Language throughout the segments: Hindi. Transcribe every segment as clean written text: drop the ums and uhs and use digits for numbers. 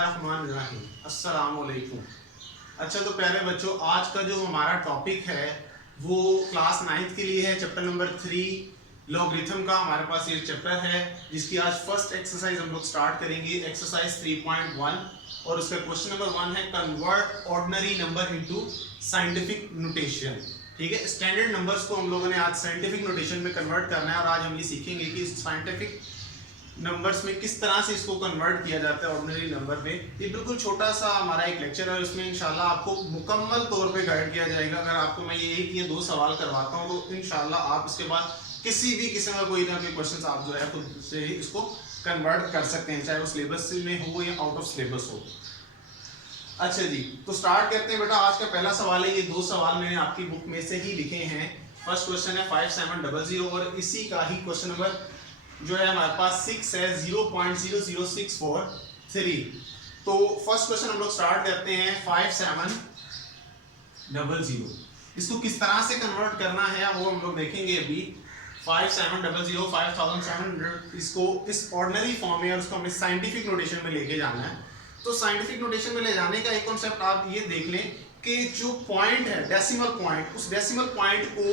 बिस्मिल्लाहिर्रहमानिर्रहीम। अस्सलामुअलैकुम। अच्छा तो प्यारे बच्चों, आज का जो हमारा टॉपिक है वो क्लास 9th के लिए है। चैप्टर नंबर 3 लॉगरिथम का हमारे पास ये चैप्टर है, जिसकी आज फर्स्ट एक्सरसाइज हम लोग स्टार्ट करेंगे, एक्सरसाइज 3.1। और उसका क्वेश्चन नंबर 1 है convert ordinary number into scientific notation. ठीक है, स्टैंडर्ड नंबर्स को हम लोगों ने आज साइंटिफिक नोटेशन में कन्वर्ट करना है और आज हम ये सीखेंगे कि साइंटिफिक नंबर्स में किस तरह से इसको कन्वर्ट किया जाता है ऑर्डिनरी नंबर में। ये बिल्कुल छोटा सा हमारा एक लेक्चर है, उसमें इंशाल्लाह आपको मुकम्मल तौर पे गाइड किया जाएगा। अगर आपको मैं ये 1 या 2 सवाल करवाता हूँ तो इंशाल्लाह आप इसके बाद किसी भी किस्म का कोई ना कोई क्वेश्चन आप जो है खुद से ही इसको कन्वर्ट कर सकते हैं, चाहे वो सिलेबस में हो या आउट ऑफ सिलेबस हो। अच्छा जी, तो स्टार्ट करते हैं बेटा। आज का पहला सवाल है, ये 2 सवाल मैंने आपकी बुक में से ही लिखे हैं। फर्स्ट क्वेश्चन है 5700 और इसी का ही क्वेश्चन नंबर जो है हमारे पास 6 है, 0.00643। तो फर्स्ट क्वेश्चन हम लोग स्टार्ट करते हैं 5700। इसको किस तरह से कन्वर्ट करना है वो हम लोग देखेंगे अभी। 5700 5700 इसको इस ऑर्डिनरी फॉर्म में और उसको हमें साइंटिफिक नोटेशन में लेके जाना है। तो साइंटिफिक नोटेशन में ले जाने का एक कॉन्सेप्ट आप ये देख लें कि जो पॉइंट है डेसिमल पॉइंट, उस डेसिमल पॉइंट को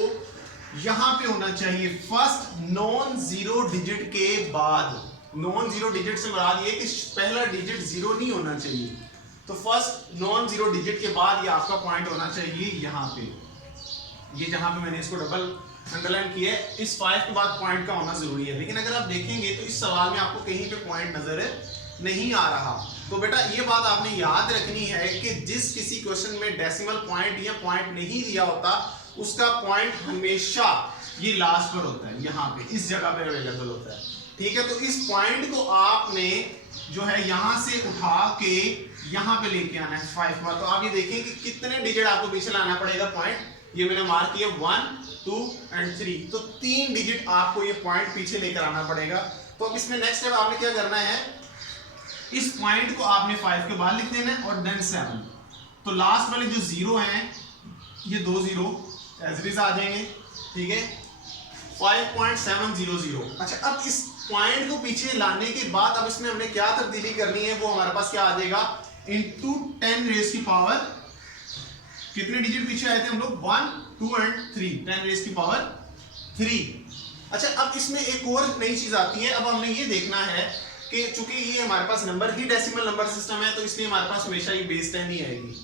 यहां पे होना चाहिए फर्स्ट नॉन जीरो डिजिट के बाद। नॉन जीरो डिजिट से मुराद ये कि पहला डिजिट जीरो नहीं होना चाहिए, तो फर्स्ट नॉन जीरो डिजिट के बाद ये आपका पॉइंट होना चाहिए यहां पे। ये जहां पे मैंने इसको डबल अंडरलाइन किया है, इस 5 के बाद पॉइंट का होना जरूरी है। लेकिन अगर आप देखेंगे तो इस सवाल में आपको कहीं पे पॉइंट नजर नहीं आ रहा। तो बेटा ये बात आपने याद रखनी है कि जिस किसी क्वेश्चन में डेसिमल पॉइंट या पॉइंट नहीं दिया होता उसका पॉइंट हमेशा ये लास्ट पर होता है, यहाँ पे इस जगह पे अवेलेबल होता है। ठीक है, तो इस पॉइंट को आपने जो है यहां से उठा के यहाँ पे लेके आना है 5 बार। तो आप ये देखें कि कितने डिजिट आपको पीछे लाना पड़ेगा पॉइंट। ये मैंने मार्क किया 1 2 एंड 3, तो 3 डिजिट आपको ये पॉइंट पीछे लेकर आना पड़ेगा। तो अब इसमें नेक्स्ट स्टेप आपने क्या करना है, इस पॉइंट को आपने 5 के बाद लिख देना है और देन 7। तो लास्ट वाले जो 0 हैं ये 2 0 एज इट इज आ जाएंगे। ठीक है, 5.700। अच्छा, अब इस पॉइंट को पीछे लाने के बाद अब इसमें हमने क्या तब्दीली करनी है, वो हमारे पास क्या आ जाएगा इनटू 10 रेज़ की पावर। कितने डिजिट पीछे आए थे हम लोग 1 2 एंड 3, 10 रेज़ की पावर 3। अच्छा, अब इसमें एक और नई चीज आती है। अब हमने ये देखना है कि चूंकि ये हमारे पास नंबर ही डेसिमल नंबर सिस्टम है, तो इसलिए हमारे पास हमेशा ये बेस 10 ही आएगी।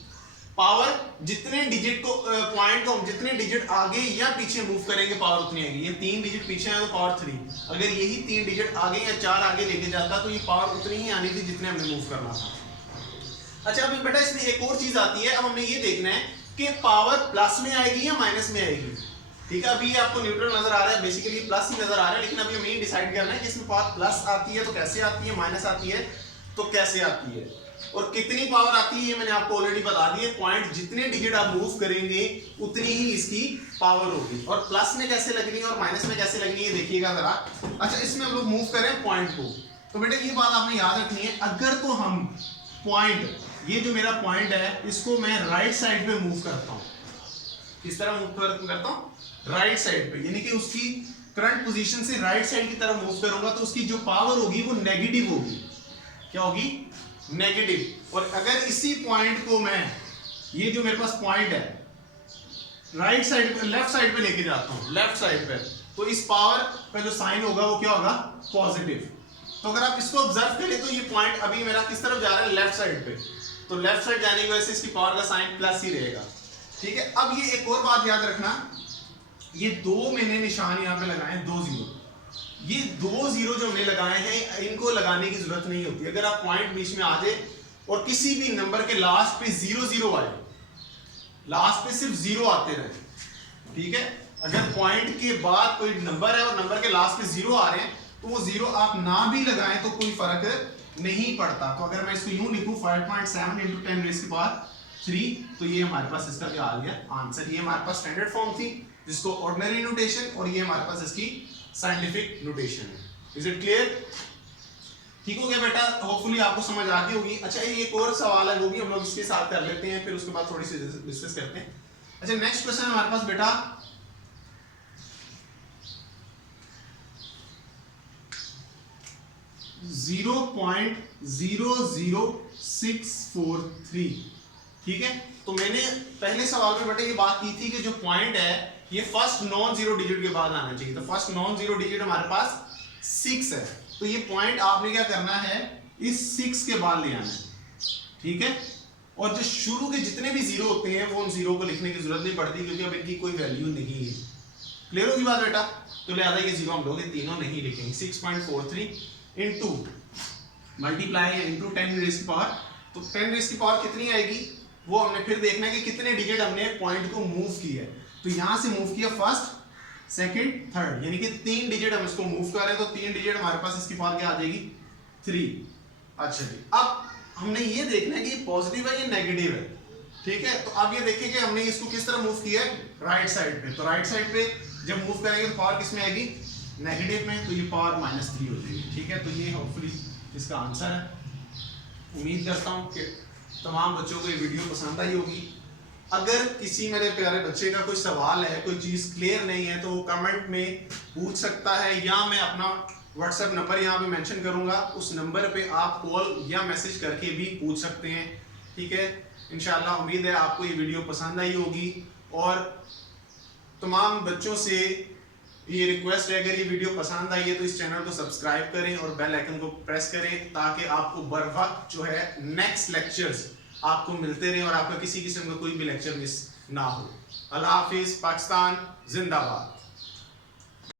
पावर जितने डिजिट को पॉइंट को जितने डिजिट आगे या पीछे मूव करेंगे पावर उतनी आएगी। ये 3 डिजिट पीछे है तो पावर 3। अगर यही 3 डिजिट आगे या 4 आगे लेके जाता तो ये पावर उतनी ही आनी थी जितने हमने मूव करना था। अच्छा, अभी बेटा इसमें एक और चीज आती है। अब हमें ये देखना है कि पावर प्लस में आएगी या माइनस में आएगी। ठीक है, अभी ये आपको न्यूट्रल नजर आ रहा है, बेसिकली प्लस ही नजर आ रहा है, लेकिन अभी हमें ये डिसाइड करना है कि इसमें पावर प्लस आती है तो कैसे आती है, माइनस आती है तो कैसे आती है, और कितनी पावर आती है ये मैंने आपको ऑलरेडी बता दी है। पॉइंट जितने डिजिट आप मूव करेंगे उतनी ही इसकी पावर होगी। और प्लस में कैसे लगनी है और माइनस में कैसे लगनी है देखिएगा जरा। अच्छा, इसमें हम लोग मूव करें पॉइंट को, तो बेटा ये बात आपने याद रखनी है। अगर तो हम पॉइंट, ये जो मेरा पॉइंट है इसको मैं राइट साइड पे मूव करता हूँ, किस तरह मूव करता हूँ राइट साइड पे, यानी कि उसकी करंट पोजीशन से राइट साइड की तरफ मूव करूंगा तो उसकी जो पावर होगी वो नेगेटिव होगी। क्या होगी? नेगेटिव। और अगर इसी पॉइंट को मैं, ये जो मेरे पास पॉइंट है राइट साइड पे, लेफ्ट साइड पे लेके जाता हूँ, लेफ्ट साइड पे, तो इस पावर का जो साइन होगा वो क्या होगा? पॉजिटिव। तो अगर आप इसको ऑब्जर्व करें तो ये पॉइंट अभी मेरा किस तरफ जा रहा है? लेफ्ट साइड पे। तो लेफ्ट साइड जाने की वजह से इसकी पावर का साइन प्लस ही रहेगा। ठीक है, अब ये एक और बात याद रखना, ये 2 मैंने निशान यहाँ पे लगाए, 2 0। ये 2 0 जो हमने लगाए हैं इनको लगाने की जरूरत नहीं होती। अगर आप पॉइंट बीच में आ जाए और किसी भी नंबर के लास्ट पे 0 0 आए, लास्ट पे सिर्फ 0 आते रहे, ठीक है। अगर पॉइंट के बाद कोई नंबर है और नंबर के लास्ट पे 0 आ रहे हैं तो वो 0 आप ना भी लगाएं तो कोई फर्क नहीं पड़ता। तो अगर मैं इसको यूं लिखूं 5.7 × 10 रेज़ की पावर 3, तो ये हमारे पास इसका क्या आ गया आंसर। ये हमारे पास स्टैंडर्ड फॉर्म थी जिसको ऑर्डिनरी नोटेशन, और ये हमारे पास इसकी साइंटिफिक नोटेशन है। Is it clear? ठीक हो गया बेटा, होपफुली आपको समझ आ गई होगी। अच्छा, एक और सवाल है वो भी हम लोग इसके साथ कर लेते हैं, फिर उसके बाद थोड़ी सी डिस्कस करते हैं। अच्छा, नेक्स्ट क्वेश्चन हमारे पास बेटा 0.00643। ठीक है, तो मैंने पहले सवाल में बेटा ये बात की थी कि जो पॉइंट है ये फर्स्ट नॉन जीरो डिजिट के बाद आना चाहिए, तो फर्स्ट नॉन जीरो डिजिट हमारे पास 6 है, तो ये पॉइंट आपने क्या करना है, इस 6 के बाद ले आना है। ठीक है, और जो शुरू के जितने भी जीरो होते हैं वो उन जीरो को लिखने की जरूरत नहीं पड़ती, क्योंकि अब इनकी कोई वैल्यू नहीं है। क्लियर होगी बात बेटा? तो लिहाजा ये जीरो हम लोग ये तीनों नहीं लिखेंगे। 6.43 इंटू मल्टीप्लाई इंटू 10 रेज़ की पावर, तो 10 रेज़ की पावर कितनी आएगी वो हमने फिर देखना है कि कितने डिजिट हमने पॉइंट को मूव किया है। तो यहां से मूव किया फर्स्ट, सेकंड, थर्ड, यानी कि 3 डिजिट हम इसको मूव कर रहे हैं, तो 3 डिजिट हमारे पास इसकी पावर क्या आ जाएगी, 3। अच्छा जी, अब हमने ये देखना है कि ये पॉजिटिव है या नेगेटिव है। ठीक है, तो अब ये देखिए कि हमने इसको किस तरह मूव किया है, राइट साइड पे, तो राइट साइड पे जब मूव करेंगे तो पावर किस में आएगी, नेगेटिव में, तो ये पावर -3 हो जाएगी। ठीक है, तो ये होपफुली इसका आंसर है। उम्मीद करता हूँ कि तमाम बच्चों को ये वीडियो पसंद आई होगी। अगर किसी मेरे प्यारे बच्चे का कोई सवाल है, कोई चीज़ क्लियर नहीं है, तो वो कमेंट में पूछ सकता है, या मैं अपना व्हाट्सएप नंबर यहाँ पे मेंशन करूँगा, उस नंबर पे आप कॉल या मैसेज करके भी पूछ सकते हैं। ठीक है, इंशाल्लाह उम्मीद है आपको ये वीडियो पसंद आई होगी, और तमाम बच्चों से ये रिक्वेस्ट है, अगर ये वीडियो पसंद आई है तो इस चैनल को सब्सक्राइब करें और बेल आइकन को प्रेस करें, ताकि आपको बर वक्त जो है नेक्स्ट लेक्चर्स आपको मिलते रहें और आपका किसी किस्म का कोई भी लेक्चर मिस ना हो। अल्लाह हाफिज़, पाकिस्तान जिंदाबाद।